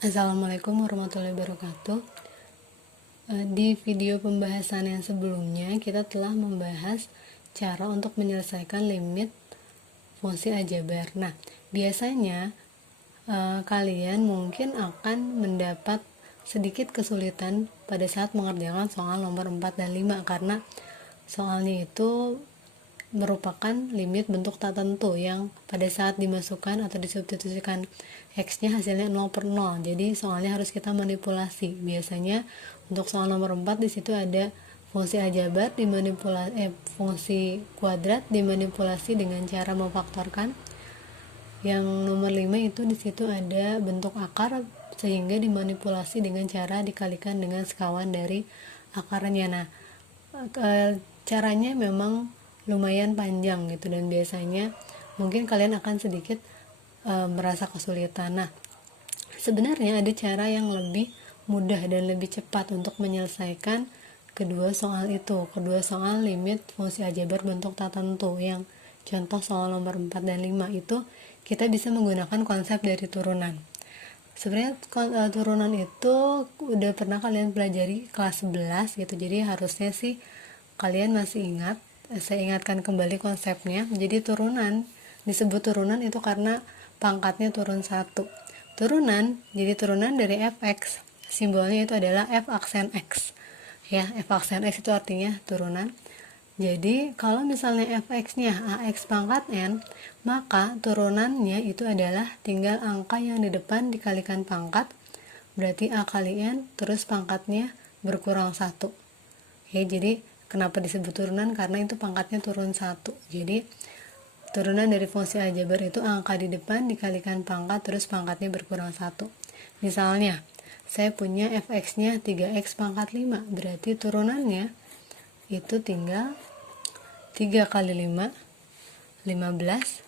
Assalamualaikum warahmatullahi wabarakatuh. Di video pembahasan yang sebelumnya kita telah membahas cara untuk menyelesaikan limit fungsi aljabar. Nah, biasanya kalian mungkin akan mendapat sedikit kesulitan pada saat mengerjakan soal nomor 4 dan 5 karena soalnya itu merupakan limit bentuk tak tentu yang pada saat dimasukkan atau disubstitusikan X-nya hasilnya 0/0. Jadi soalnya harus kita manipulasi. Biasanya untuk soal nomor 4 di situ ada fungsi aljabar fungsi kuadrat dimanipulasi dengan cara memfaktorkan. Yang nomor 5 itu di situ ada bentuk akar sehingga dimanipulasi dengan cara dikalikan dengan sekawan dari akarnya. Nah, caranya memang lumayan panjang gitu dan biasanya mungkin kalian akan sedikit merasa kesulitan. Nah, sebenarnya ada cara yang lebih mudah dan lebih cepat untuk menyelesaikan kedua soal itu, kedua soal limit fungsi aljabar bentuk tak tentu yang contoh soal nomor 4 dan 5 itu kita bisa menggunakan konsep dari turunan. Sebenarnya turunan itu udah pernah kalian pelajari kelas 11 gitu, jadi harusnya sih kalian masih ingat. Saya ingatkan kembali konsepnya. Jadi turunan disebut turunan itu karena pangkatnya turun 1. Turunan jadi turunan dari fx, simbolnya itu adalah f aksen x ya. F aksen x itu artinya turunan. Jadi kalau misalnya fx-nya ax pangkat n, maka turunannya itu adalah tinggal angka yang di depan dikalikan pangkat, berarti a kali n terus pangkatnya berkurang 1 ya. Jadi kenapa disebut turunan? Karena itu pangkatnya turun 1. Jadi turunan dari fungsi aljabar itu angka di depan dikalikan pangkat terus pangkatnya berkurang 1. Misalnya saya punya fx-nya 3x pangkat 5, berarti turunannya itu tinggal 3 kali 5, 15,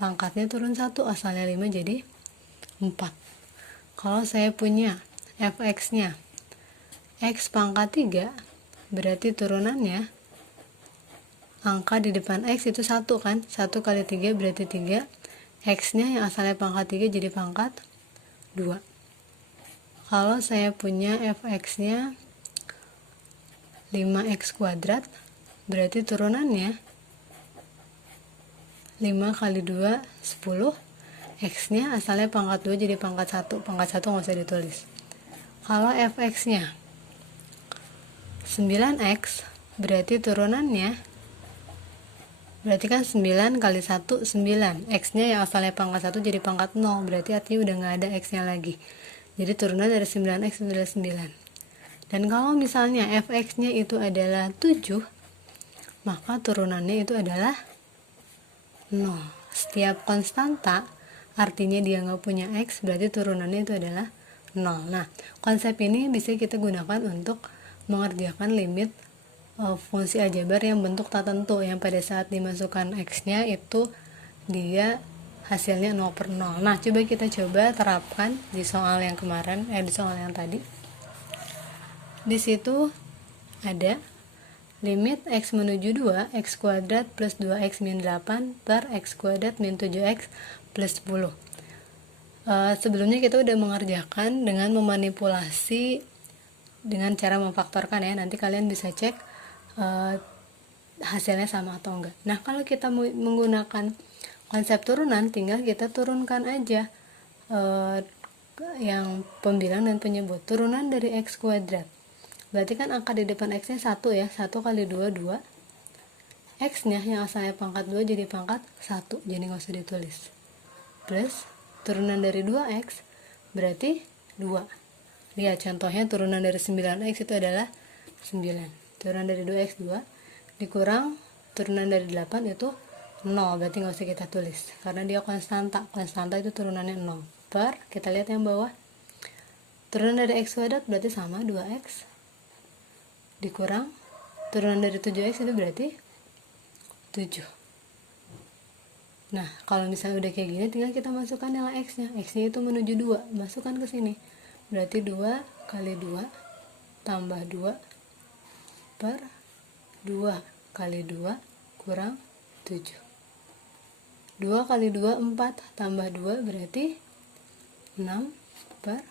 pangkatnya turun 1, asalnya 5 jadi 4. Kalau saya punya fx-nya x pangkat 3, berarti turunannya angka di depan x itu 1 kan, 1 kali 3 berarti 3, x-nya yang asalnya pangkat 3 jadi pangkat 2. Kalau saya punya fx-nya 5x kuadrat, berarti turunannya 5 kali 2 10, x-nya asalnya pangkat 2 jadi pangkat 1, pangkat 1 nggak usah ditulis. Kalau fx-nya 9x, berarti turunannya berarti kan 9 kali 1 9, x-nya yang asalnya pangkat 1 jadi pangkat 0, berarti artinya udah nggak ada x-nya lagi. Jadi turunan dari 9x adalah 9. Dan kalau misalnya fx-nya itu adalah 7, maka turunannya itu adalah 0. Setiap konstanta artinya dia nggak punya x, berarti turunannya itu adalah 0. Nah, konsep ini bisa kita gunakan untuk mengerjakan limit fungsi aljabar yang bentuk tak tentu, yang pada saat dimasukkan x-nya itu dia hasilnya 0/0. Nah, coba kita terapkan di soal yang kemarin, di soal yang tadi. Di situ ada limit x menuju 2, x kuadrat plus 2x min 8 per x kuadrat min 7x plus 10. Sebelumnya kita udah mengerjakan dengan memanipulasi dengan cara memfaktorkan ya. Nanti kalian bisa cek hasilnya sama atau enggak. Nah, kalau kita menggunakan konsep turunan, tinggal kita turunkan aja yang pembilang dan penyebut. Turunan dari x kuadrat, berarti kan angka di depan x nya 1 ya, 1 kali 2 2, x nya yang asalnya pangkat 2 jadi pangkat 1, jadi nggak usah ditulis, plus turunan dari 2x berarti 2. Lihat contohnya, turunan dari 9x itu adalah 9, turunan dari 2x 2, dikurang turunan dari 8 itu 0, berarti nggak usah kita tulis karena dia konstanta itu turunannya 0, per kita lihat yang bawah, turunan dari x kuadrat berarti sama 2x dikurang turunan dari 7x itu berarti 7. Nah, kalau misalnya udah kayak gini, tinggal kita masukkan nilai x-nya. X-nya itu menuju 2, masukkan ke sini. Berarti 2 kali 2 tambah 2 per 2 kali 2 kurang 7. 2 kali 2 4 tambah 2 berarti 6 per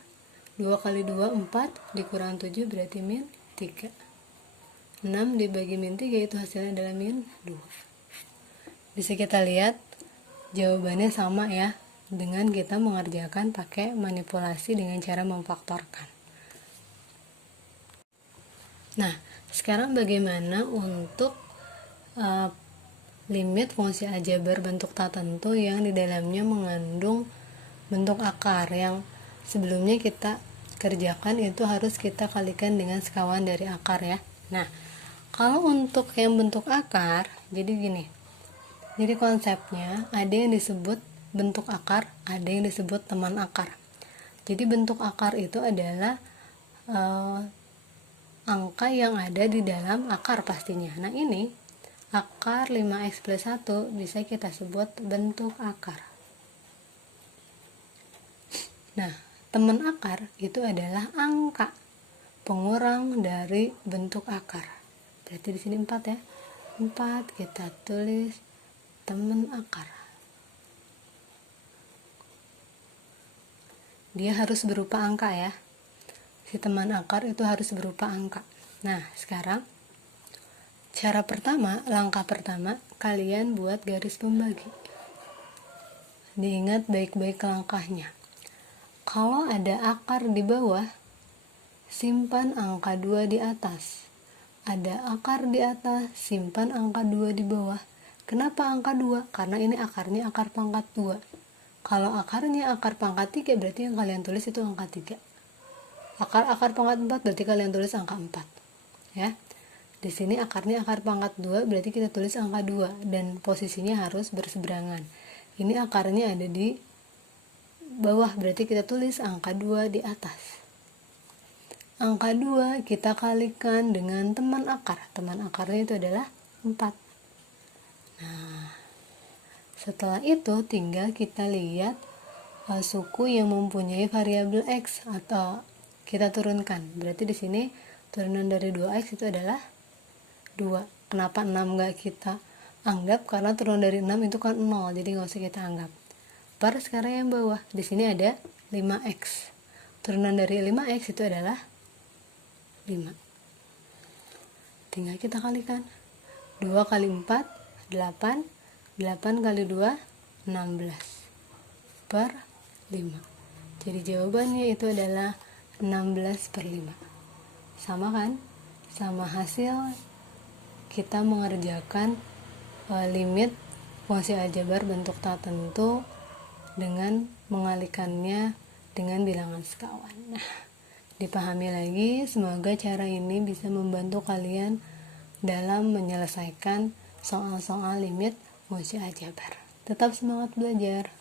2 kali 2 4 dikurang 7 berarti min 3. 6 dibagi min 3 itu hasilnya adalah min 2. Bisa kita lihat jawabannya sama ya, dengan kita mengerjakan pakai manipulasi dengan cara memfaktorkan. Nah, sekarang bagaimana untuk limit fungsi aljabar bentuk tak tentu yang di dalamnya mengandung bentuk akar yang sebelumnya kita kerjakan itu harus kita kalikan dengan sekawan dari akar ya. Nah, kalau untuk yang bentuk akar, jadi gini. Jadi konsepnya ada yang disebut bentuk akar, ada yang disebut teman akar. Jadi bentuk akar itu adalah angka yang ada di dalam akar pastinya. Nah ini akar 5x plus 1 bisa kita sebut bentuk akar. Nah, teman akar itu adalah angka pengurang dari bentuk akar. Berarti di sini 4 ya. 4 kita tulis teman akar. Dia harus berupa angka ya. Si teman akar itu harus berupa angka. Nah, sekarang cara pertama, langkah pertama, kalian buat garis pembagi. Diingat baik-baik langkahnya. Kalau ada akar di bawah, simpan angka 2 di atas. Ada akar di atas, simpan angka 2 di bawah. Kenapa angka 2? Karena ini akarnya akar pangkat 2. Kalau akarnya akar pangkat 3, berarti yang kalian tulis itu angka 3. Akar pangkat 4 berarti kalian tulis angka 4. Ya. Di sini akarnya akar pangkat 2 berarti kita tulis angka 2 dan posisinya harus berseberangan. Ini akarnya ada di bawah berarti kita tulis angka 2 di atas. Angka 2 kita kalikan dengan teman akar. Teman akarnya itu adalah 4. Nah, setelah itu tinggal kita lihat suku yang mempunyai variabel X atau kita turunkan. Berarti di sini turunan dari 2x itu adalah 2. Kenapa 6 nggak kita anggap? Karena turunan dari 6 itu kan 0, jadi nggak usah kita anggap. Per sekarang yang bawah, di sini ada 5x. Turunan dari 5x itu adalah 5. Tinggal kita kalikan. 2 kali 4, 8. 8 kali 2, 16. Per 5. Jadi jawabannya itu adalah 16 per 5. Sama kan? Sama hasil kita mengerjakan limit fungsi aljabar bentuk tak tentu dengan mengalikannya dengan bilangan sekawan. Nah, dipahami lagi, semoga cara ini bisa membantu kalian dalam menyelesaikan soal-soal limit fungsi aljabar. Tetap semangat belajar.